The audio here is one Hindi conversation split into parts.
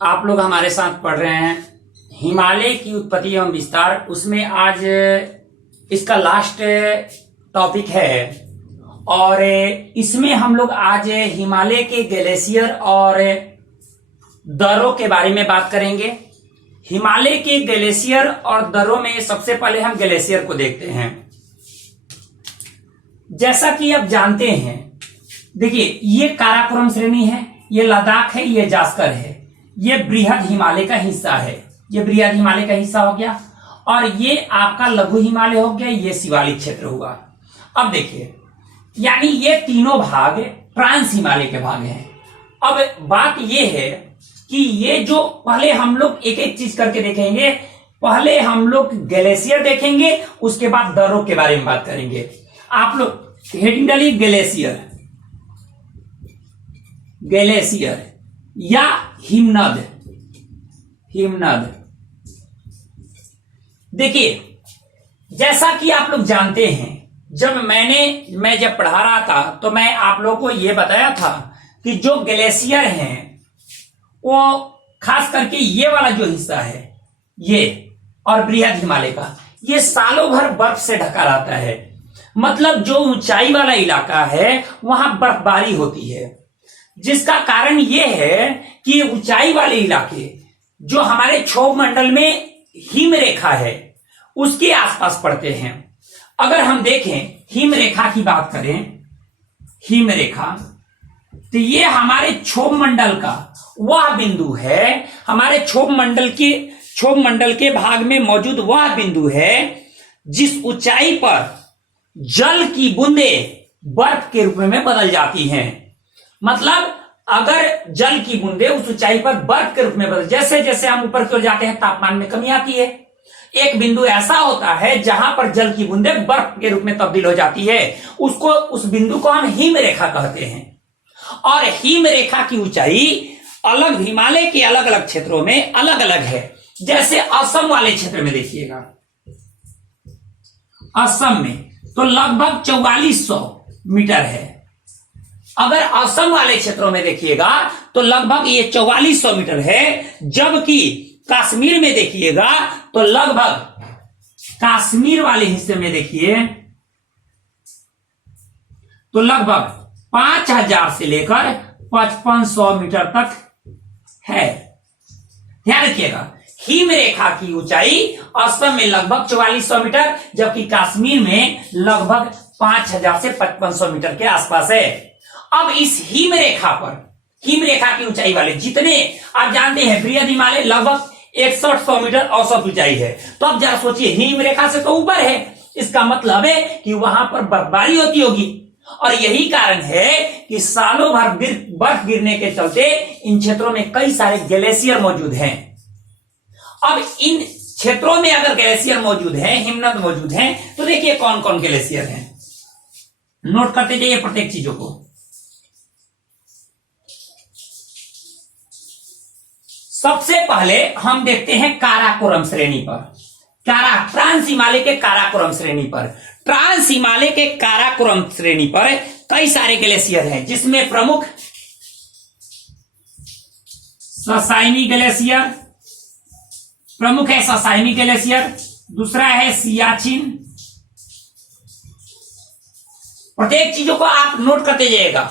आप लोग हमारे साथ पढ़ रहे हैं हिमालय की उत्पत्ति एवं विस्तार। उसमें आज इसका लास्ट टॉपिक है और इसमें हम लोग आज हिमालय के ग्लेशियर और दर्रों के बारे में बात करेंगे। हिमालय के ग्लेशियर और दर्रों में सबसे पहले हम ग्लेशियर को देखते हैं। जैसा कि आप जानते हैं, देखिए ये काराकोरम श्रेणी है, ये लद्दाख है, ये जास्कर है, ये बृहद हिमालय का हिस्सा है, ये बृहद हिमालय का हिस्सा हो गया और ये आपका लघु हिमालय हो गया, ये शिवालिक क्षेत्र हुआ। अब देखिए, यानी ये तीनों भाग ट्रांस हिमालय के भाग हैं। अब बात ये है कि ये जो पहले हम लोग एक एक चीज करके देखेंगे। पहले हम लोग ग्लेशियर देखेंगे, उसके बाद दर्रों के बारे में बात करेंगे। आप लोग हेडिंग डालिए ग्लेशियर, ग्लेशियर या हिमनद। हिमनद देखिए, जैसा कि आप लोग जानते हैं, मैं जब पढ़ा रहा था तो मैं आप लोगों को यह बताया था कि जो ग्लेशियर हैं वो खास करके ये वाला जो हिस्सा है ये और बृहद हिमालय का, ये सालों भर बर्फ से ढका रहता है। मतलब जो ऊंचाई वाला इलाका है वहां बर्फबारी होती है, जिसका कारण यह है कि ऊंचाई वाले इलाके जो हमारे क्षोभ मंडल में हिम रेखा है उसके आसपास पड़ते हैं। अगर हम देखें हिम रेखा की बात करें, हिम रेखा, तो ये हमारे क्षोभ मंडल का वह बिंदु है, हमारे क्षोभ मंडल के भाग में मौजूद वह बिंदु है जिस ऊंचाई पर जल की बूंदें बर्फ के रूप में बदल जाती हैं। मतलब अगर जल की बूंदें उस ऊंचाई पर बर्फ के रूप में बदल, जैसे जैसे हम ऊपर की ओर जाते हैं तापमान में कमी आती है। एक बिंदु ऐसा होता है जहां पर जल की बूंदें बर्फ के रूप में तब्दील हो जाती है, उस बिंदु को हम हिम रेखा कहते हैं। और हिम रेखा की ऊंचाई अलग हिमालय के अलग अलग क्षेत्रों में अलग अलग है। जैसे असम वाले क्षेत्र में देखिएगा, असम में तो लगभग 4400 मीटर है। अगर असम वाले क्षेत्रों में देखिएगा तो लगभग ये 4400 मीटर है, जबकि कश्मीर में देखिएगा तो लगभग कश्मीर वाले हिस्से में देखिए तो लगभग 5000 से लेकर 5500 मीटर तक है। ध्यान रखिएगा, हिम रेखा की ऊंचाई असम में लगभग 4400 मीटर, जबकि कश्मीर में लगभग 5000 से 5500 मीटर के आसपास है। अब इस हिम रेखा पर, हिम रेखा की ऊंचाई वाले जितने आप जानते हैं, बृहद हिमालय लगभग 6100 मीटर औसत ऊंचाई है। तो अब जरा सोचिए, हिम रेखा से तो ऊपर है, इसका मतलब है कि वहां पर बर्फबारी होती होगी और यही कारण है कि सालों भर बर्फ गिरने के चलते इन क्षेत्रों में कई सारे ग्लेशियर मौजूद हैं। अब इन क्षेत्रों में अगर ग्लेशियर मौजूद है, हिमनद मौजूद है, तो देखिए कौन कौन ग्लेशियर हैं। नोट करते जाइए प्रत्येक चीजों को। सबसे पहले हम देखते हैं काराकोरम श्रेणी पर, ट्रांस हिमालय के काराकोरम श्रेणी पर। ट्रांस हिमालय के काराकोरम श्रेणी पर कई सारे ग्लेशियर हैं, जिसमें प्रमुख ससाइनी ग्लेशियर प्रमुख है, ससाइनी ग्लेशियर। दूसरा है सियाचिन। प्रत्येक चीजों को आप नोट करते जाइएगा।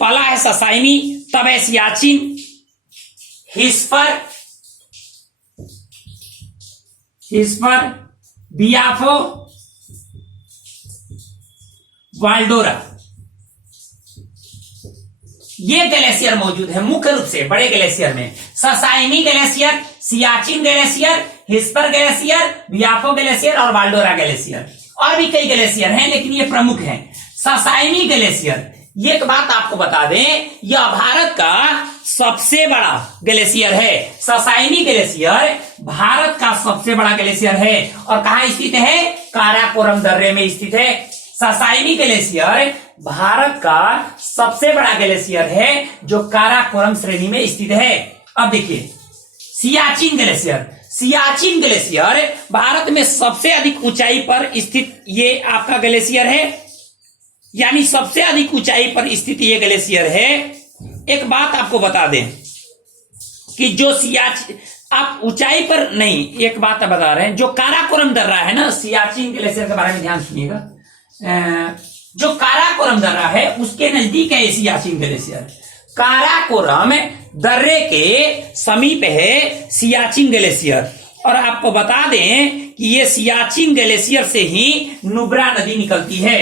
पहला है ससाइनी, तब है सियाचिन, हिस्पर, बियाफो, वाल्डोरा, ये ग्लेशियर मौजूद है मुख्य रूप से बड़े ग्लेशियर में। Sasaini glacier, Siachen glacier, Hispar glacier, Biafo glacier और वाल्डोरा ग्लेशियर। और भी कई ग्लेशियर हैं लेकिन ये प्रमुख हैं। ससाइनी ग्लेशियर, ये एक बात आपको बता दें, यह भारत का सबसे बड़ा ग्लेशियर है। ससाइनी ग्लेशियर भारत का सबसे बड़ा ग्लेशियर है और कहां स्थित है? काराकोरम दर्रे में स्थित है। ससाइनी ग्लेशियर भारत का सबसे बड़ा ग्लेशियर है जो काराकोरम श्रेणी में स्थित है। अब देखिए सियाचिन ग्लेशियर, सियाचिन ग्लेशियर भारत में सबसे अधिक ऊंचाई पर स्थित ये आपका ग्लेशियर है, यानी सबसे अधिक ऊंचाई पर स्थित ये ग्लेशियर है। एक बात आपको बता दें, कि जो सियाचिन, आप ऊंचाई पर नहीं, एक बात बता रहे हैं, जो काराकोरम दर्रा है ना, सियाचिन ग्लेशियर के बारे में ध्यान सुनिएगा, जो काराकोरम दर्रा है उसके नजदीक है सियाचिन ग्लेशियर। काराकोरम दर्रे के समीप है सियाचिन ग्लेशियर। और आपको बता दें कि ये सियाचिन ग्लेशियर से ही नुब्रा नदी निकलती है।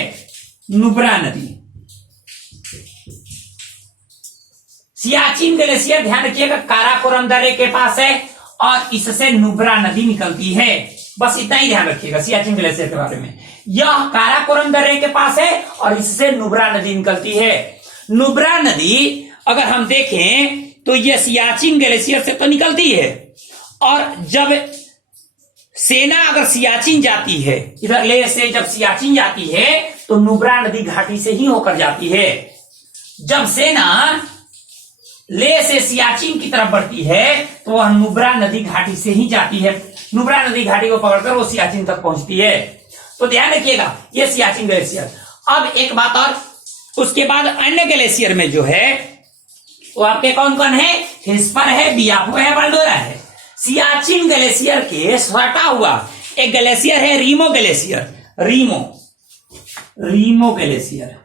नुब्रा नदी, सियाचिन ग्लेशियर ध्यान रखिएगा काराकोरम दर्रे के पास है और इससे नुब्रा नदी निकलती है। बस इतना ही ध्यान रखिएगा सियाचिन ग्लेशियर के बारे में। यह काराकोरम दर्रे के पास है और इससे नुब्रा नदी निकलती है। नुब्रा नदी अगर हम देखें तो यह सियाचिन ग्लेशियर से तो निकलती है, और जब सेना अगर सियाचिन जाती है, इधर लेह से जब सियाचिन जाती है तो नुब्रा नदी घाटी से ही होकर जाती है। जब सेना लेह से सियाचिन की तरफ बढ़ती है तो वह नुब्रा नदी घाटी से ही जाती है। नुब्रा नदी घाटी को पकड़कर वो सियाचिन तक पहुंचती है। तो ध्यान रखिएगा ये सियाचिन ग्लेशियर। अब एक बात और, उसके बाद अन्य ग्लेशियर में जो है वो आपके कौन कौन है? हिस्पर है, बियापो है, वाल्डोरा है। सियाचिन ग्लेशियर के सटा हुआ एक ग्लेशियर है Rimo glacier. Rimo glacier,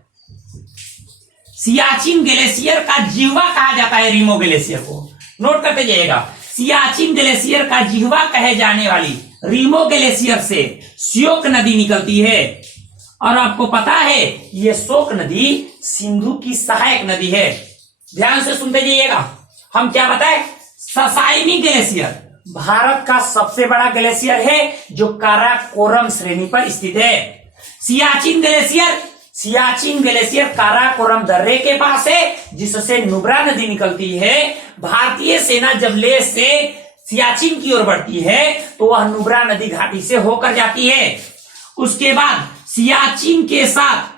Siachen glacier का जिह्वा कहा जाता है रीमो ग्लेशियर को। नोट करते जाइएगा, सियाचिन ग्लेशियर का जिह्वा कहे जाने वाली रीमो ग्लेशियर से श्योक नदी निकलती है। और आपको पता है ये श्योक नदी सिंधु की सहायक नदी है। ध्यान से सुनते जाइएगा, हम क्या बताए? ससाइमी ग्लेशियर भारत का सबसे बड़ा ग्लेशियर है जो काराकोरम श्रेणी पर स्थित है। सियाचिन ग्लेशियर काराकोरम दर्रे के पास है जिससे नुब्रा नदी निकलती है। भारतीय सेना जब लेह से सियाचिन की ओर बढ़ती है तो वह नुब्रा नदी घाटी से होकर जाती है। उसके बाद सियाचिन के साथ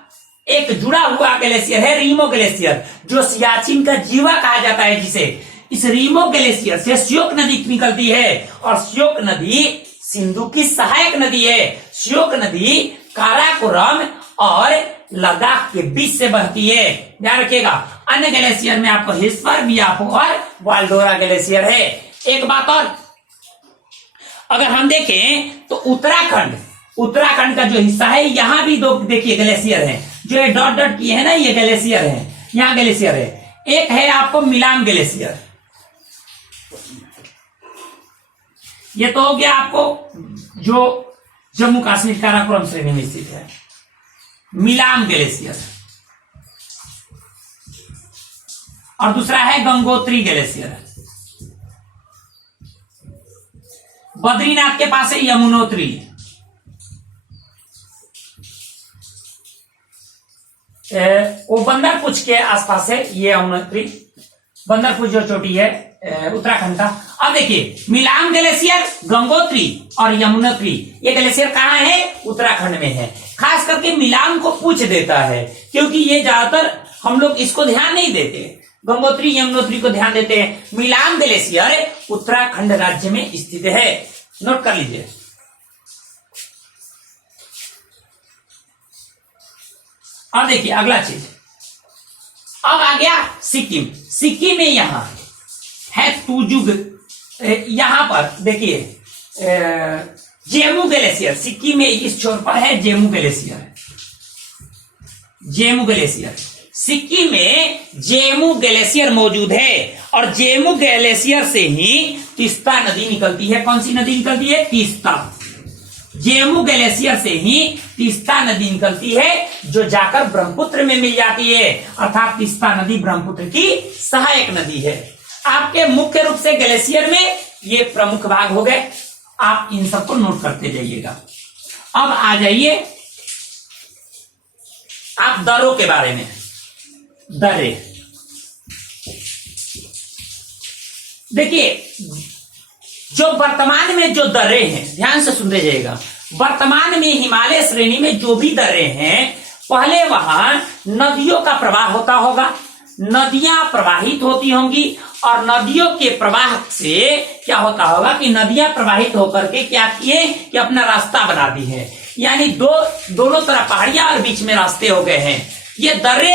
एक जुड़ा हुआ ग्लेशियर है रीमो ग्लेशियर, जो सियाचिन का जीवा कहा जाता है जिसे। इस रीमो ग्लेशियर से श्योक नदी निकलती है और श्योक नदी सिंधु की सहायक नदी है। श्योक नदी काराकोरम और लद्दाख के बीच से बहती है। ध्यान रखिएगा, अन्य ग्लेशियर में आपको हिस्पर, बियापो और वाल्डोरा ग्लेशियर है। एक बात और, अगर हम देखें तो उत्तराखंड का जो हिस्सा है यहां भी दो देखिए ग्लेशियर है, जो ये डॉट डॉट किए है ना, ये ग्लेशियर है, यहां ग्लेशियर है। एक है आपको मिलाम ग्लेशियर, ये तो हो गया आपको जो जम्मू कश्मीर काराकोरम श्रेणी में स्थित है, मिलाम ग्लेशियर। और दूसरा है गंगोत्री ग्लेशियर। बद्रीनाथ के पास है यमुनोत्री। वो बंदरपुछ के आसपास है ये यमुनोत्री, बंदरपुछ जो चोटी है उत्तराखंड का। अब देखिए मिलाम ग्लेशियर, गंगोत्री और यमुनोत्री, ये ग्लेशियर कहाँ है? उत्तराखंड में है। खास करके मिलाम को पूछ देता है क्योंकि ये ज्यादातर हम लोग इसको ध्यान नहीं देते, गंगोत्री यमुनोत्री को ध्यान देते हैं। मिलाम ग्लेशियर उत्तराखंड राज्य में स्थित है, नोट कर लीजिए। और देखिए अगला चीज, अब आ गया सिक्किम में यहां है तुजुग, यहां पर देखिए जेमू ग्लेशियर, सिक्किम में इस छोर पर है जेमू ग्लेशियर। सिक्किम में जेमू ग्लेशियर मौजूद है और जेमू ग्लेशियर से ही तीस्ता नदी निकलती है। कौन सी नदी निकलती है? तीस्ता। जेमू ग्लेशियर से ही तीस्ता नदी निकलती है जो जाकर ब्रह्मपुत्र में मिल जाती है, अर्थात तीस्ता नदी ब्रह्मपुत्र की सहायक नदी है। आपके मुख्य रूप से ग्लेशियर में ये प्रमुख भाग हो गए, आप इन सबको नोट करते जाइएगा। अब आ जाइए आप दर्रों के बारे में। दर्रे देखिए, जो वर्तमान में जो दर्रे हैं, ध्यान से सुनते जाइएगा, वर्तमान में हिमालय श्रेणी में जो भी दर्रे हैं, पहले वहां नदियों का प्रवाह होता होगा, नदियां प्रवाहित होती होंगी और नदियों के प्रवाह से क्या होता होगा कि नदियां प्रवाहित होकर के क्या किए कि अपना रास्ता बना दी है, यानी दोनों तरफ पहाड़ियां और बीच में रास्ते हो गए हैं। ये दर्रे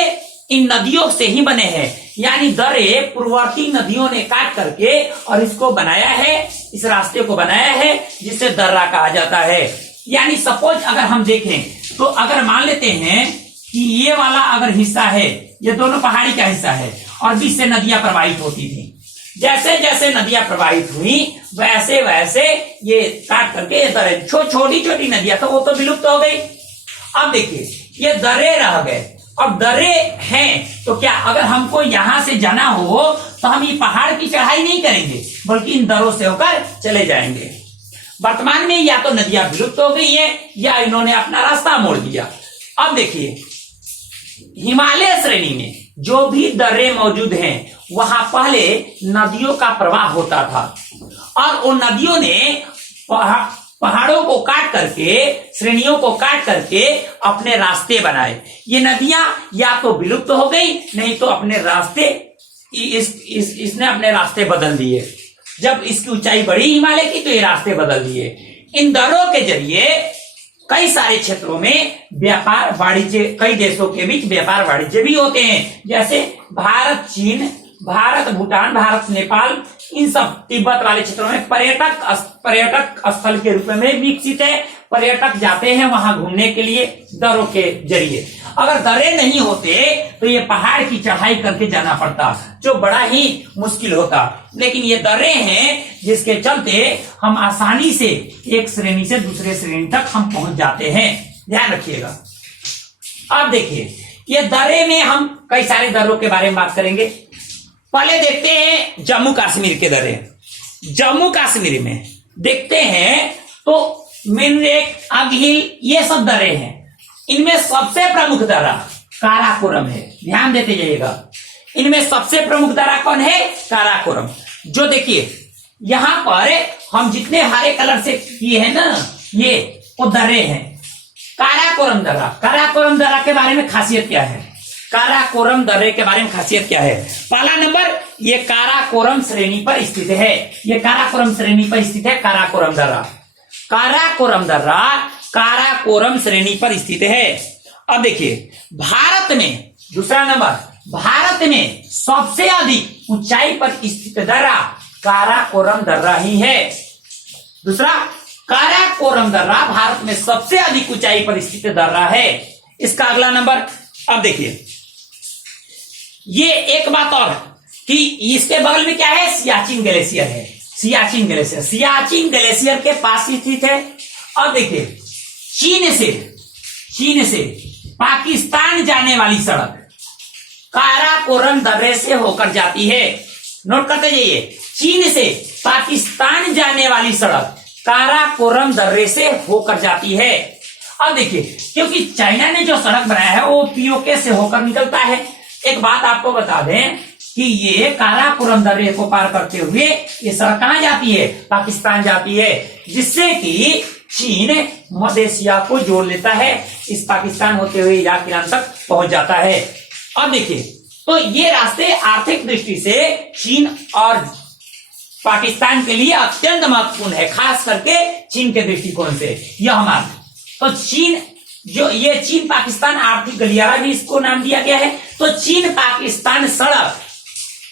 इन नदियों से ही बने हैं, यानी दर्रे पूर्ववर्ती नदियों ने काट करके और इसको बनाया है, इस रास्ते को बनाया है, जिसे दर्रा कहा जाता है। यानी सपोज अगर हम देखें तो अगर मान लेते हैं कि ये वाला अगर हिस्सा है, ये दोनों पहाड़ी का हिस्सा है और बीच से नदियां प्रवाहित होती थी। जैसे जैसे नदियां प्रवाहित हुई वैसे वैसे ये काट करके ये दर्रे, छोटी छोटी नदियां तो वो तो विलुप्त हो गई। अब देखिए ये दर्रे रह गए। अब दर्रे हैं तो क्या अगर हमको यहां से जाना हो तो हम ये पहाड़ की चढ़ाई नहीं करेंगे, बल्कि इन दर्रों से होकर चले जाएंगे। वर्तमान में या तो नदियां विलुप्त हो गई है या इन्होंने अपना रास्ता मोड़ दिया। अब देखिए हिमालय श्रेणी में जो भी दर्रे मौजूद हैं वहां पहले नदियों का प्रवाह होता था और उन नदियों ने पहाड़ों को काट करके, श्रेणियों को काट करके अपने रास्ते बनाए। ये नदियां या तो विलुप्त हो गई, नहीं तो अपने रास्ते इसने अपने रास्ते बदल दिए। जब इसकी ऊंचाई बढ़ी हिमालय की तो ये रास्ते बदल दिए। इन दर्रों के जरिए कई सारे क्षेत्रों में व्यापार वाणिज्य, कई देशों के बीच व्यापार वाणिज्य भी होते हैं, जैसे भारत चीन, भारत भूटान, भारत नेपाल, इन सब तिब्बत वाले क्षेत्रों में पर्यटक स्थल के रूप में विकसित है। पर्यटक जाते हैं वहां घूमने के लिए दर्रों के जरिए। अगर दर्रे नहीं होते तो ये पहाड़ की चढ़ाई करके जाना पड़ता, जो बड़ा ही मुश्किल होता। लेकिन ये दर्रे हैं जिसके चलते हम आसानी से एक श्रेणी से दूसरे श्रेणी तक हम पहुंच जाते हैं। ध्यान रखिएगा। अब देखिए ये दर्रे में हम कई सारे दर्रों के बारे में बात करेंगे। पहले देखते हैं जम्मू कश्मीर के दर्रे। जम्मू कश्मीर में देखते हैं तो मिनरेक, अगहिल, ये सब दर्रे हैं। इनमें सबसे प्रमुख दर्रा काराकोरम है। ध्यान देते जाइएगा, इनमें सबसे प्रमुख दर्रा कौन है? काराकोरम। जो देखिए यहां पर हम जितने हरे कलर से किए हैं ना, ये वो दर्रे हैं। काराकोरम दर्रा, काराकोरम दर्रा के बारे में खासियत क्या है? काराकोरम दर्रे के बारे में खासियत क्या है? पहला नंबर, ये काराकोरम श्रेणी पर स्थित है। ये काराकोरम श्रेणी पर स्थित है काराकोरम दर्रा। काराकोरम दर्रा काराकोरम श्रेणी पर स्थित है। अब देखिए भारत में दूसरा नंबर, भारत में सबसे अधिक ऊंचाई पर स्थित दर्रा काराकोरम दर्रा ही है। दूसरा, काराकोरम दर्रा भारत में सबसे अधिक ऊंचाई पर स्थित दर्रा है। इसका अगला नंबर, अब देखिए ये एक बात और कि इसके बगल में क्या है? सियाचिन ग्लेशियर है। सियाचिन ग्लेशियर, सियाचिन ग्लेशियर के पास स्थित है। अब देखिए चीन से पाकिस्तान जाने वाली सड़क काराकोरम दर्रे से होकर जाती है। नोट करते जाइए, चीन से पाकिस्तान जाने वाली सड़क काराकोरम दर्रे से होकर जाती है। अब देखिए क्योंकि चाइना ने जो सड़क बनाया है वो पीओके से होकर निकलता है। एक बात आपको बता दें कि ये काराकोरम दर्रे को पार करते हुए ये सड़क कहां जाती है? पाकिस्तान जाती है, जिससे कि चीन मध्य एशिया को जोड़ लेता है। इस पाकिस्तान होते हुए इराक ईरान तक पहुंच जाता है। अब देखिए तो ये रास्ते आर्थिक दृष्टि से चीन और पाकिस्तान के लिए अत्यंत महत्वपूर्ण है, खास करके चीन के दृष्टिकोण से। यह हमारा तो चीन, जो ये चीन पाकिस्तान आर्थिक गलियारा भी इसको नाम दिया गया है। तो चीन पाकिस्तान सड़क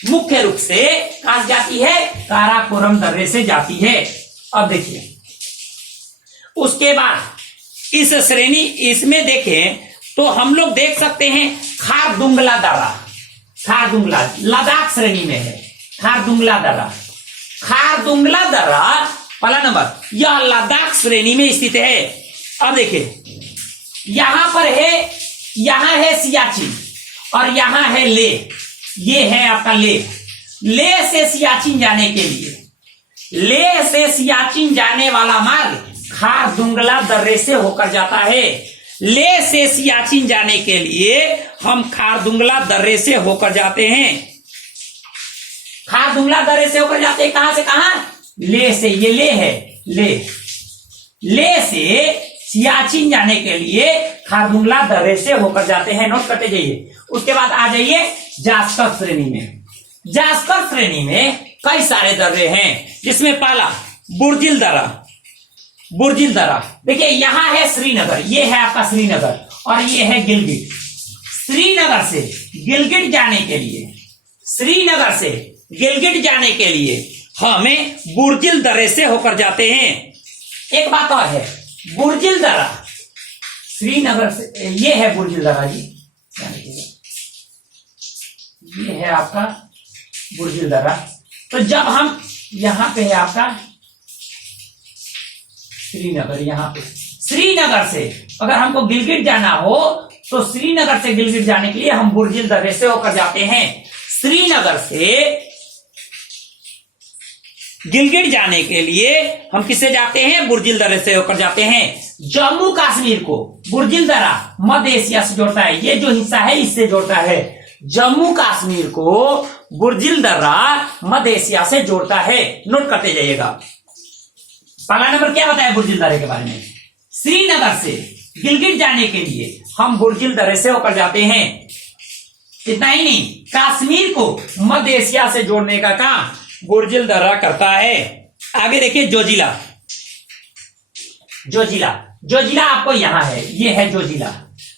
मुख्य रूप से कहां जाती है? काराकोरम दर्रे से जाती है। अब देखिए उसके बाद इस श्रेणी, इसमें देखें तो हम लोग देख सकते हैं खारदुंगला दर्रा। खारदुंगला लद्दाख श्रेणी में है। खारदुंगला दर्रा, खारदुंगला दर्रा पहला नंबर, यह लद्दाख श्रेणी में स्थित है। अब देखिए यहां पर है, यहां है सियाचिन और यहां है ले। ये है आपका ले। ले से सियाचिन जाने के लिए, ले से सियाचिन जाने वाला मार्ग खारदुंगला दर्रे से होकर जाता है। ले से सियाचिन जाने के लिए हम खारदुंगला दर्रे से होकर जाते हैं। खारदुंगला दर्रे से होकर जाते हैं कहां से कहां? ले से। ये ले है, ले से सियाचिन जाने के लिए खारदुंगला दर्रे से होकर जाते हैं। नोट करते जाइए। उसके बाद आ जाइए जास्कर श्रेणी में। जास्कर श्रेणी में कई सारे दर्रे हैं, जिसमें पहला बुर्जिल दर्रा। बुर्जिल दर्रा देखिए यहां है श्रीनगर, ये है आपका श्रीनगर और ये है गिलगित। श्रीनगर से गिलगित जाने के लिए, श्रीनगर से गिलगित जाने के लिए हमें बुर्जिल दर्रे से होकर जाते हैं। एक बात और है, बुर्जिल दर्रा श्रीनगर से, ये है बुर्जिल दर्रा जी, ये है आपका बुर्जिल दर्रा। तो जब हम यहां पे है आपका श्रीनगर, यहां पे श्रीनगर से अगर हमको गिलगित जाना हो तो श्रीनगर से गिलगित जाने के लिए हम बुर्जिल दर्रे से होकर जाते हैं। श्रीनगर से गिलगित जाने के लिए हम किससे जाते हैं? बुर्जिल दर्रे से होकर जाते हैं। जम्मू कश्मीर को बुर्जिल दर्रा मध्य एशिया से जोड़ता है, ये जो हिस्सा है इससे जोड़ता है। जम्मू कश्मीर को बुर्जिल दर्रा मध्य एशिया से जोड़ता है, नोट करते जाइएगा। पहला नंबर क्या बताया बुर्जिल दर्रे के बारे में? श्रीनगर से गिलगित जाने के लिए हम बुर्जिल दर्रे से होकर जाते हैं। इतना ही नहीं, कश्मीर को मध्य एशिया से जोड़ने का काम बुर्जिल दर्रा करता है। आगे देखिए जोजिला, जोजिला, जोजिला आपको यहां है, ये है जोजिला,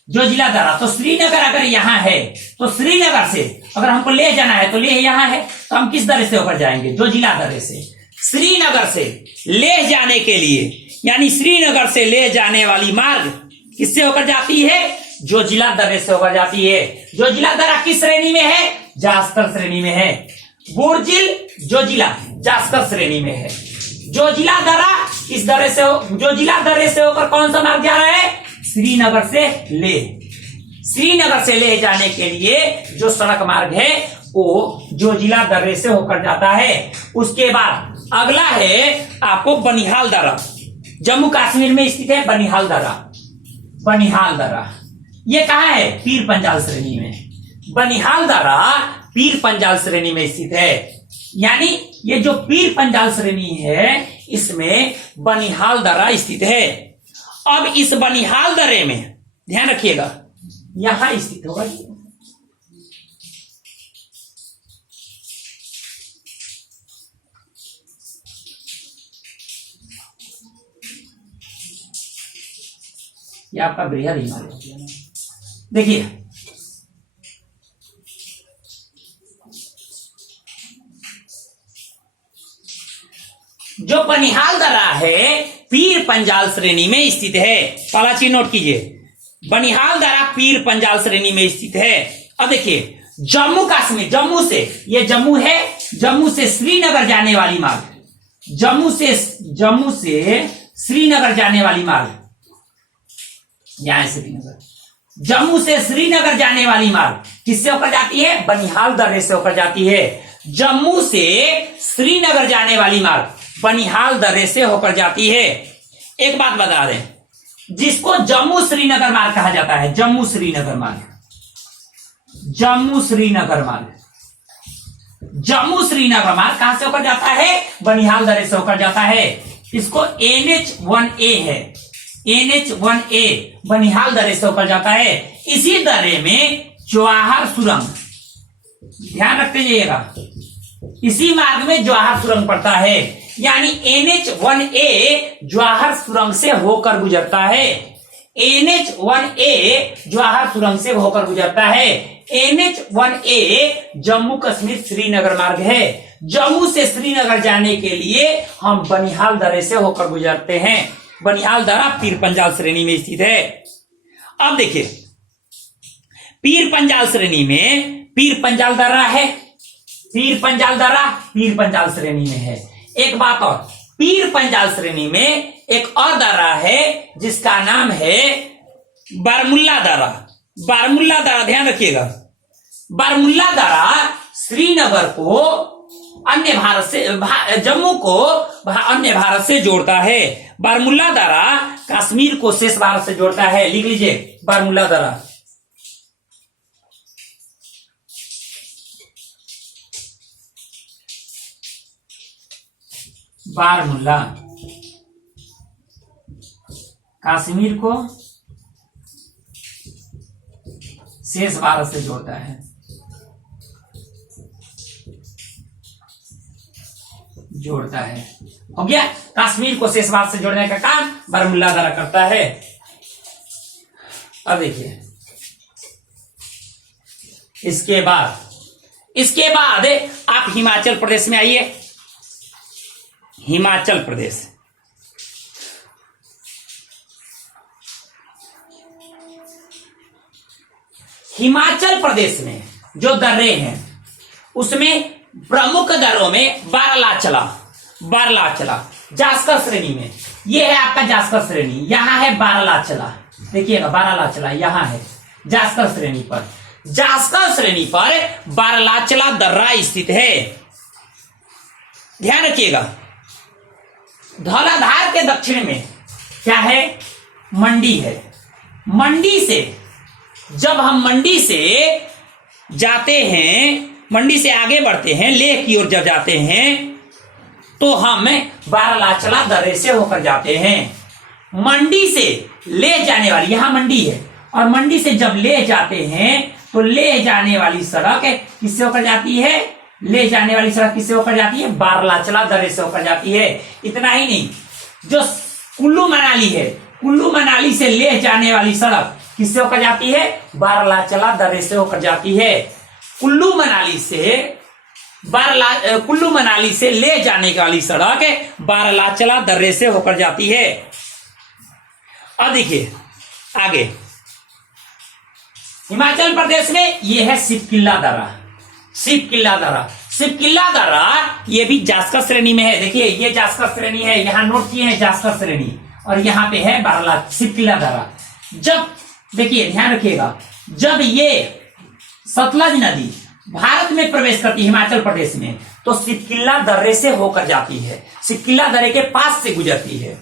जोजिला दर्रा। तो श्रीनगर अगर यहां है तो श्रीनगर से अगर हमको ले जाना है तो ले यहां है, तो हम किस दर्रे से होकर जाएंगे? जोजिला दर्रे से। श्रीनगर से ले जाने के लिए, यानी श्रीनगर से ले जाने वाली मार्ग किससे होकर जाती है? जोजिला दर्रे से होकर जाती है। जोजिला दर्रा किस श्रेणी में है? जास्कर श्रेणी में है। बुर्जिल जोजिला जास्कर श्रेणी में है। जोजिला दर्रा इस दर्रे से, जोजिला दर्रे से होकर कौन सा मार्ग जा रहा है? श्रीनगर से ले, श्रीनगर से ले जाने के लिए जो सड़क मार्ग है वो जोजिला दर्रे से होकर जाता है। उसके बाद अगला है आपको बनिहाल दर्रा, जम्मू कश्मीर में स्थित है बनिहाल दर्रा। बनिहाल दर्रा ये कहाँ है? पीर पंजाल श्रेणी में। बनिहाल दर्रा पीर पंजाल श्रेणी में स्थित है, यानी ये जो पीर पंजाल श्रेणी है इसमें बनिहाल दर्रा स्थित है। अब इस बनिहाल दर्रे में ध्यान रखिएगा, यहां स्थित होगा, ये आपका बृहद हिमालय। देखिए जो बनिहाल दर्रा है पीर पंजाल श्रेणी में स्थित है। पहला चीज नोट कीजिए, बनिहाल दर्रा पीर पंजाल श्रेणी में स्थित है। अब देखिए जम्मू कश्मीर, जम्मू से, ये जम्मू है, जम्मू से श्रीनगर जाने वाली मार्ग, जम्मू से श्रीनगर जाने वाली मार्ग, यहां श्रीनगर, जम्मू से श्रीनगर जाने वाली मार्ग किससे होकर जाती है? बनिहाल दर्रे से होकर जाती है। जम्मू से श्रीनगर जाने वाली मार्ग बनिहाल दर्रे से होकर जाती है। एक बात बता दें, जिसको जम्मू श्रीनगर मार्ग कहा जाता है, जम्मू श्रीनगर मार्ग, जम्मू श्रीनगर मार्ग, जम्मू श्रीनगर मार्ग कहां से होकर जाता है? बनिहाल दर्रे से होकर जाता है। इसको NH1A है, NH1A बनिहाल दर्रे से होकर जाता है। इसी दर्रे में जवाहर सुरंग, ध्यान रखते जाइएगा, इसी मार्ग में जवाहर सुरंग पड़ता है, यानी NH1A जवाहर सुरंग से होकर गुजरता है। NH1A जवाहर सुरंग से होकर गुजरता है। NH1A जम्मू कश्मीर श्रीनगर मार्ग है। जम्मू से श्रीनगर जाने के लिए हम बनिहाल दर्रे से होकर गुजरते हैं। बनिहाल दर्रा पीर पंजाल श्रेणी में स्थित है। अब देखिए पीर पंजाल श्रेणी में पीर पंजाल दर्रा है, पीर पंजाल दर्रा पीर पंजाल श्रेणी में है। एक बात और, पीर पंजाल श्रेणी में एक और दर्रा है जिसका नाम है बारमुल्ला दर्रा। बारमुल्ला दर्रा ध्यान रखिएगा, बारमुल्ला दर्रा श्रीनगर को अन्य भारत से, जम्मू को अन्य भारत से जोड़ता है। बारमुल्ला दर्रा कश्मीर को शेष भारत से जोड़ता है। लिख लीजिए बारमुल्ला दर्रा। बारमुल्ला कश्मीर को शेष भारत से जोड़ता है, जोड़ता है। हो गया, कश्मीर को शेष भारत से जोड़ने का काम बारमुल्ला दर्रा करता है। अब देखिए इसके बाद आप हिमाचल प्रदेश में आइए। हिमाचल प्रदेश, हिमाचल प्रदेश में जो दर्रे हैं उसमें प्रमुख दर्रों में बारलाचला जास्कर श्रेणी में, ये है आपका जास्कर श्रेणी, यहां है बारलाचला, देखिएगा बारलाचला यहां है जास्कर श्रेणी पर। जास्कर श्रेणी पर बारलाचला दर्रा स्थित है। ध्यान रखिएगा। धौलाधार के दक्षिण में क्या है? मंडी है। मंडी से जब हम मंडी से जाते हैं, मंडी से आगे बढ़ते हैं, लेह की ओर जब जाते हैं तो हम बारलाचला दर्रे से होकर जाते हैं। मंडी से ले जाने वाली, यहां मंडी है, और मंडी से जब ले जाते हैं तो ले जाने वाली सड़क किससे होकर जाती है? ले जाने वाली सड़क किससे होकर जाती है? बारलाचला दर्रे से होकर जाती है। इतना ही नहीं, जो कुल्लू मनाली है, कुल्लू मनाली से ले जाने वाली सड़क किससे होकर जाती है? बारलाचला दर्रे से होकर जाती है। कुल्लू मनाली से ले जाने वाली सड़क बारलाचला दर्रे से होकर जाती है। अब देखिए आगे, हिमाचल प्रदेश में ये है शिवकिल्ला दर्रा, ये भी जास्कर श्रेणी में है। देखिए ये जास्कर श्रेणी है, यहां नोट किए हैं जास्कर श्रेणी, और यहां पे है शिवकिल्ला दर्रा। जब देखिए ध्यान रखिएगा, जब ये सतलज नदी भारत में प्रवेश करती है हिमाचल प्रदेश में, तो शिवकिल्ला दर्रे से होकर जाती है, शिवकिल्ला दर्रे के पास से गुजरती है।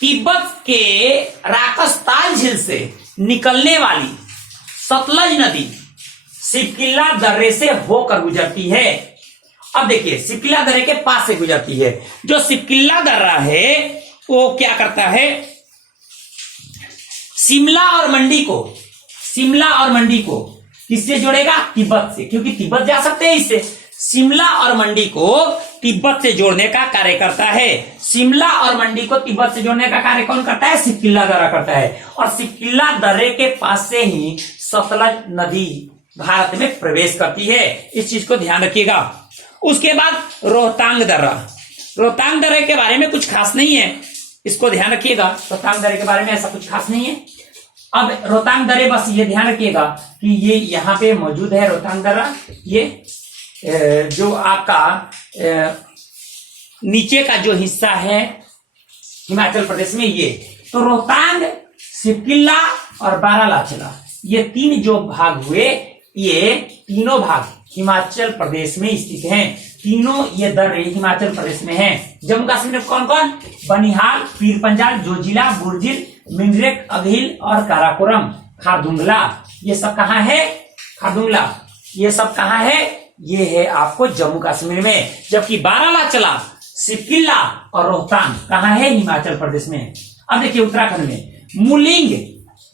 तिब्बत के राकसताल झील से निकलने वाली सतलज नदी शिवकिल्ला दर्रे से होकर गुजरती है। अब देखिए शिवकिल्ला दर्रे के पास से गुजरती है। जो शिवकिल्ला दर्रा है वो क्या करता है? शिमला और मंडी को किससे जोड़ेगा? तिब्बत से, क्योंकि तिब्बत जा सकते हैं इससे। शिमला और मंडी को तिब्बत से जोड़ने का कार्य करता है। शिमला और मंडी को तिब्बत से जोड़ने का कार्य कौन करता है? शिवकिल्ला दर्रा करता है। और शिवकिल्ला दर्रे के पास से ही सतलज नदी भारत में प्रवेश करती है। इस चीज को ध्यान रखिएगा। उसके बाद रोहतांग दर्रे के बारे में कुछ खास नहीं है, इसको ध्यान रखिएगा। रोहतांग दर्रे के बारे में ऐसा कुछ खास नहीं है। अब रोहतांग दर्रे, बस ये ध्यान रखिएगा कि ये यहाँ पे मौजूद है रोहतांग दर्रा। ये जो आपका नीचे का जो हिस्सा है हिमाचल प्रदेश में, ये तो रोहतांग, शिवकिल्ला और बारालाचला, ये तीन जो भाग हुए, ये तीनों भाग हिमाचल प्रदेश में स्थित हैं। तीनों ये दर्रे हिमाचल प्रदेश में हैं। जम्मू कश्मीर में कौन कौन? बनिहाल, पीर पंजाल, जोजिला, बुर्जिल, मिंडरेक, अघिल और काराकोरम, खारदुंगला, ये सब कहाँ है? खारदुंगला, ये सब कहाँ है? ये है आपको जम्मू कश्मीर में। जबकि बारालाचला, शिवकिल्ला और रोहतांग कहाँ है? हिमाचल प्रदेश में। अब देखिए उत्तराखंड में मुलिंग,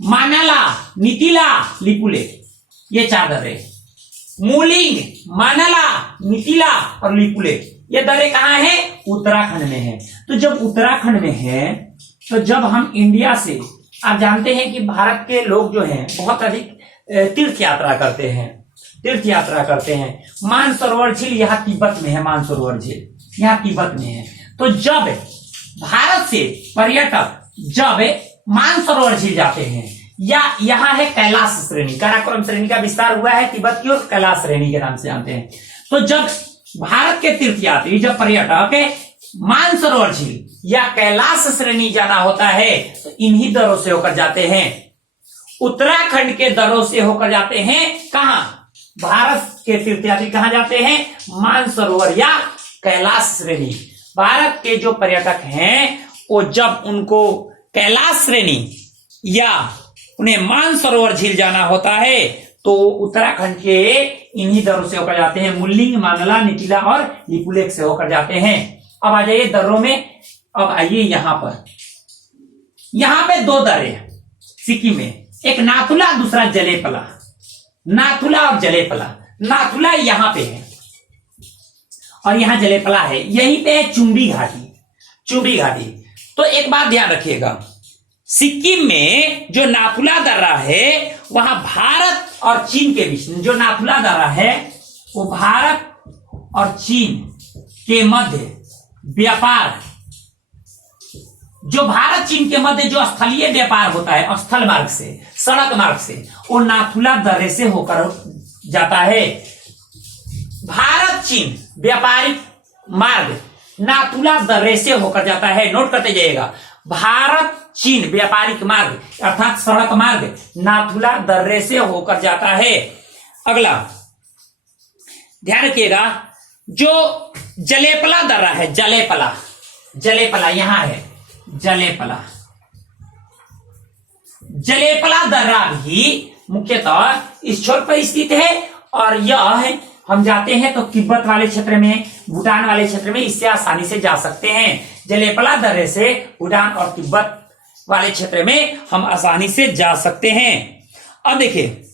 मानाला, नितिला, लिपुले, ये चार दर्रे। मुलिंग, मानाला, नितिला और लिपुले, ये दर्रे कहाँ है? उत्तराखंड में है। तो जब उत्तराखंड में है, तो जब हम इंडिया से, आप जानते हैं कि भारत के लोग जो हैं बहुत अधिक तीर्थ यात्रा करते हैं। मानसरोवर झील यहाँ तिब्बत में है, मानसरोवर झील यहाँ तिब्बत में है। तो जब भारत से पर्यटक जब मानसरोवर झील जाते हैं, या यहाँ है कैलाश श्रेणी, काराकोरम श्रेणी का विस्तार हुआ है तिब्बत की ओर, कैलाश श्रेणी के नाम से जानते हैं। तो जब भारत के तीर्थयात्री, जब पर्यटक मानसरोवर झील या कैलाश श्रेणी जाना होता है, तो इन्हीं दरों से होकर जाते हैं। उत्तराखंड के दरों से होकर जाते हैं। कहां? भारत के तीर्थयात्री कहां जाते हैं? मानसरोवर या कैलाश श्रेणी। भारत के जो पर्यटक हैं वो जब उनको कैलाश श्रेणी या उन्हें मानसरोवर झील जाना होता है, तो उत्तराखंड के इन्हीं दरों से होकर जाते हैं। मुलिंग, मानला, नितिला और लिपुलेख से होकर जाते हैं। अब आ जाइए दर्रों में। अब आइए यहां पर, यहां पे दो दर्रे सिक्किम में, एक नाथुला, दूसरा जलेपला। नाथुला और जलेपला, नाथुला यहां पे है और यहां जलेपला है। यहीं पे है चुंबी घाटी। तो एक बात ध्यान रखिएगा, सिक्किम में जो नाथुला दर्रा है वहां भारत और चीन के बीच जो नाथुला दर्रा है वो भारत और चीन के मध्य व्यापार, जो भारत चीन के मध्य जो स्थलीय व्यापार होता है स्थल मार्ग से, सड़क मार्ग से, वो नाथुला दर्रे से होकर जाता है। भारत चीन व्यापारिक मार्ग नाथुला दर्रे से होकर जाता है। नोट करते जाइएगा, भारत चीन व्यापारिक मार्ग अर्थात सड़क मार्ग नाथुला दर्रे से होकर जाता है। अगला ध्यान रखिएगा, जो जलेपला दर्रा है, जलेपला, जलेपला यहां है, जलेपला, जलेपला दर्रा भी मुख्यतः इस छोर पर स्थित है और यह हम जाते हैं तो तिब्बत वाले क्षेत्र में, भूटान वाले क्षेत्र में इससे आसानी से जा सकते हैं। जलेपला दर्रे से भूटान और तिब्बत वाले क्षेत्र में हम आसानी से जा सकते हैं। अब देखिए,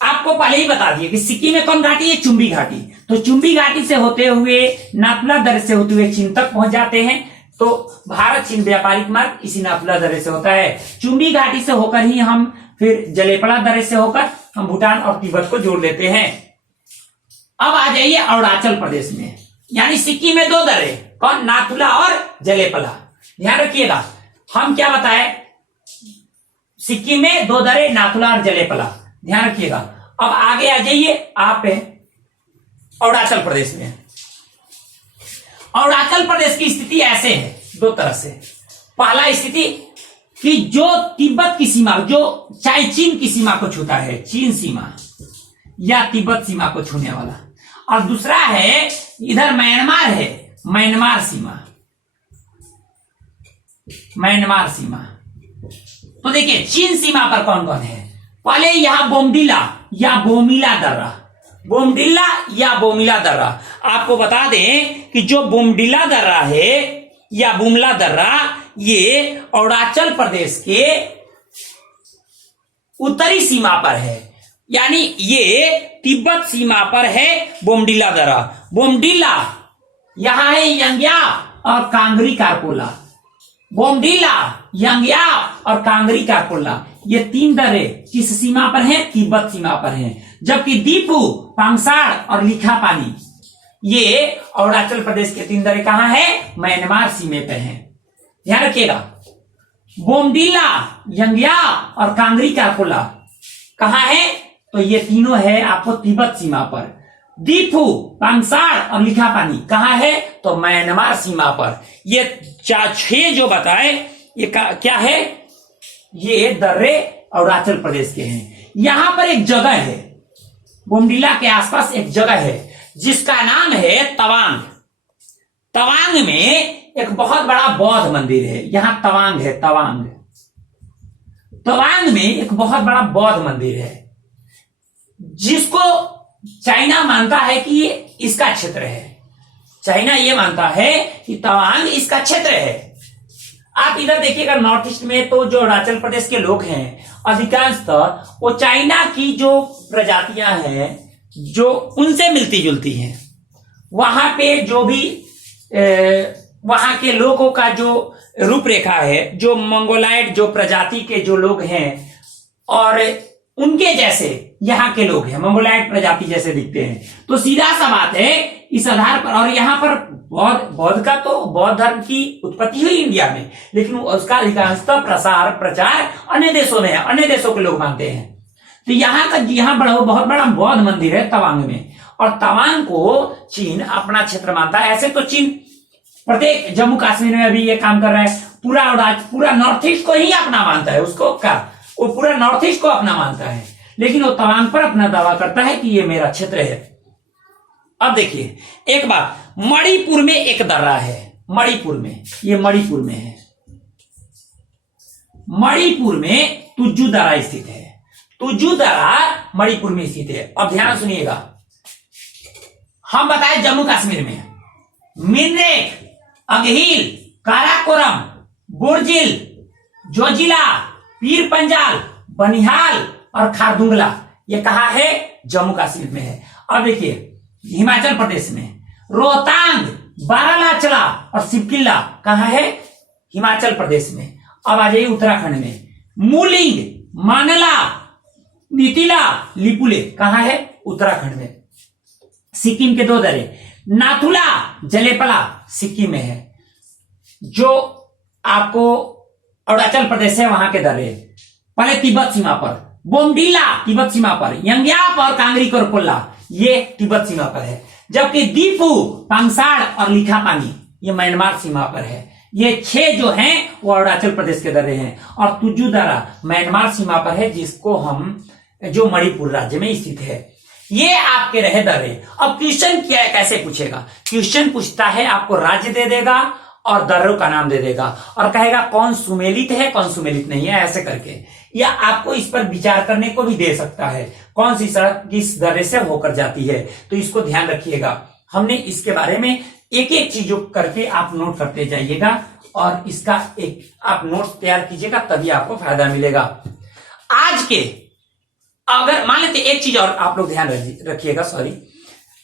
आपको पहले ही बता दिए कि सिक्किम में कौन घाटी है, चुंबी घाटी। तो चुंबी घाटी से होते हुए नाथुला दर्रे से होते हुए चीन तक पहुंच जाते हैं। तो भारत चीन व्यापारिक मार्ग इसी नाथुला दर्रे से होता है। चुंबी घाटी से होकर ही हम फिर जलेपला दर्रे से होकर हम भूटान और तिब्बत को जोड़ लेते हैं। अब आ जाइए अरुणाचल प्रदेश में, यानी सिक्किम में दो दर्रे, कौन, नाथुला और जलेपला। ध्यान रखिएगा, हम क्या बताए, सिक्किम में दो दर्रे, नाथुला और जलेपला। ध्यान रखिएगा। अब आगे आ जाइए आप अरुणाचल प्रदेश में। अरुणाचल प्रदेश की स्थिति ऐसे है दो तरह से। पहला स्थिति कि जो तिब्बत की सीमा, जो चाहे चीन की सीमा को छूता है, चीन सीमा या तिब्बत सीमा को छूने वाला, और दूसरा है इधर म्यांमार है, म्यांमार सीमा, म्यांमार सीमा। तो देखिए चीन सीमा पर कौन कौन है। पहले यहां बोमडिला या बोमिला दर्रा, बोमडिला या बोमिला दर्रा। आपको बता दें कि जो बोमडिला दर्रा है या बुमला दर्रा, ये अरुणाचल प्रदेश के उत्तरी सीमा पर है, यानी ये तिब्बत सीमा पर है बोमडिला दर्रा। बोमडिला यहां है यंग्या और कांगरी कारकोला, बोमडिला, यंग्या और कांगरी कारकोला, ये तीन दर्रे किस सीमा पर हैं, तिब्बत सीमा पर हैं। जबकि दीपू, पांगसाड़ और लिखापानी ये अरुणाचल प्रदेश के तीन दर्रे कहां हैं, म्यांमार सीमे पे हैं। ध्यान रखिएगा, बोमडिला, यंग्या और कांगरी कारकोला कहां है, तो ये तीनों है आपको तिब्बत सीमा पर। दीपू, पांगसाड़ और लिखापानी कहां है, तो म्यांमार सीमा पर। ये छह जो बताए ये क्या है, ये दर्रे अरुणाचल प्रदेश के हैं। यहां पर एक जगह है, बोमडिला के आसपास एक जगह है जिसका नाम है तवांग। तवांग में एक बहुत बड़ा बौद्ध मंदिर है, यहां तवांग है, तवांग, तवांग में एक बहुत बड़ा बौद्ध मंदिर है जिसको चाइना मानता है कि ये इसका क्षेत्र है। चाइना ये मानता है कि तवांग इसका क्षेत्र है। आप इधर देखिएगा नॉर्थ ईस्ट में तो जो अरुणाचल प्रदेश के लोग हैं अधिकांशतः वो चाइना की जो प्रजातियां हैं जो उनसे मिलती जुलती हैं। वहां पे जो भी वहां के लोगों का जो रूपरेखा है, जो मंगोलाइड जो प्रजाति के जो लोग हैं और उनके जैसे यहाँ के लोग हैं, मंगोलाइड प्रजाति जैसे दिखते हैं। तो सीधा सा बात है इस आधार पर, और यहाँ पर बौद्ध का तो बौद्ध धर्म की उत्पत्ति हुई इंडिया में, लेकिन उसका अधिकांशतः प्रसार प्रचार अन्य देशों में है, अन्य देशों के लोग मानते हैं। तो यहाँ बहुत बड़ा बौद्ध मंदिर है तवांग में, और तवांग को चीन अपना क्षेत्र मानता है। ऐसे तो चीन प्रत्येक जम्मू कश्मीर में भी ये काम कर रहा है, पूरा नॉर्थ ईस्ट को ही अपना मानता है, उसको क्या वो पूरा नॉर्थ ईस्ट को अपना मानता है, लेकिन वो तवांग पर अपना दावा करता है कि ये मेरा क्षेत्र है। अब देखिए एक बात, मणिपुर में एक दर्रा है, मणिपुर में, ये मणिपुर में है, मणिपुर में तुज्जू दर्रा स्थित है। तुज्जू दर्रा मणिपुर में स्थित है। अब ध्यान सुनिएगा, हम बताए जम्मू कश्मीर में मिनरेक, अगहील, काराकोरम, बुर्जिल, जोजिला, पीर पंजाल, बनिहाल और खारदुंगला, ये कहा है, जम्मू कश्मीर में है। अब देखिए हिमाचल प्रदेश में रोहतांग, बारालाचला और सिपकिल्ला कहा है, हिमाचल प्रदेश में। अब आ जाइए उत्तराखंड में मूलिंग, मानला, नीतिला लिपुले कहां है? उत्तराखंड में। सिक्किम के 2 दर्रे, नाथुला जलेपला सिक्किम में है, जो आपको अरुणाचल प्रदेश है वहां के दर्रे, पहले तिब्बत सीमा पर। बोमडिला तिब्बत सीमा पर, यंग्याप और कांगरी कोरपोला ये तिब्बत सीमा पर है, जबकि दीपू, पांगसाड़ और लिखापानी ये म्यांमार सीमा पर है। ये 6 जो हैं वो अरुणाचल प्रदेश के दर्रे हैं, और तुजू दर्रा म्यांमार सीमा पर है, जिसको हम जो मणिपुर राज्य में स्थित है। ये आपके रहे दर्रे। अब क्वेश्चन क्या कैसे पूछेगा? क्वेश्चन पूछता है, आपको राज्य दे देगा और दर्रों का नाम दे देगा और कहेगा कौन सुमेलित है कौन सुमेलित नहीं है, ऐसे करके। या आपको इस पर विचार करने को भी दे सकता है, कौन सी सड़क किस दर्रे से होकर जाती है। तो इसको ध्यान रखिएगा, हमने इसके बारे में एक एक चीजों करके आप नोट करते जाइएगा, और इसका एक आप नोट तैयार कीजिएगा, तभी आपको फायदा मिलेगा। आज के अगर मान लेते एक चीज और आप लोग ध्यान रखिएगा, सॉरी,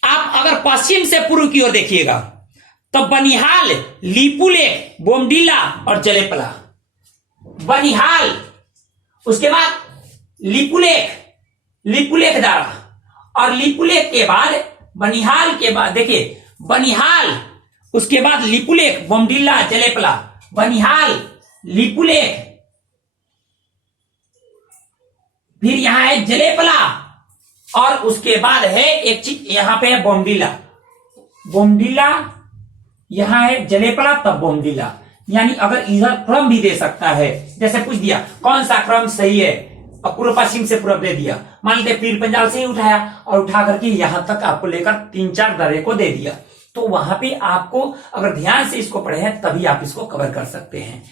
आप अगर पश्चिम से पूर्व की ओर देखिएगा तो बनिहाल, लिपुलेख, बोमडिला और जलेपला। बनिहाल, उसके बाद लिपुलेख, लिपुलेख दारा, और लिपुलेख के बाद बनिहाल के बाद देखिए बनिहाल, उसके बाद लिपुलेख, बोमडिला, जलेपला, बनिहाल, लिपुलेख, फिर यहां है जलेपला, और उसके बाद है एक चीज यहां पे है बोमडिला। बोमडिला यहां है, जलेपला तब बोमडिला। यानी अगर इधर क्रम भी दे सकता है, जैसे पूछ दिया कौन सा क्रम सही है, अब पूर्व पश्चिम से पूर्व दे दिया, मान लेते पीर पंजाल से ही उठाया और उठा करके यहां तक आपको लेकर 3-4 दर्रे को दे दिया, तो वहां पे आपको अगर ध्यान से इसको पढ़े हैं तभी आप इसको कवर कर सकते हैं।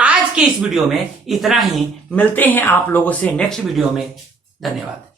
आज के इस वीडियो में इतना ही, मिलते हैं आप लोगों से नेक्स्ट वीडियो में। धन्यवाद।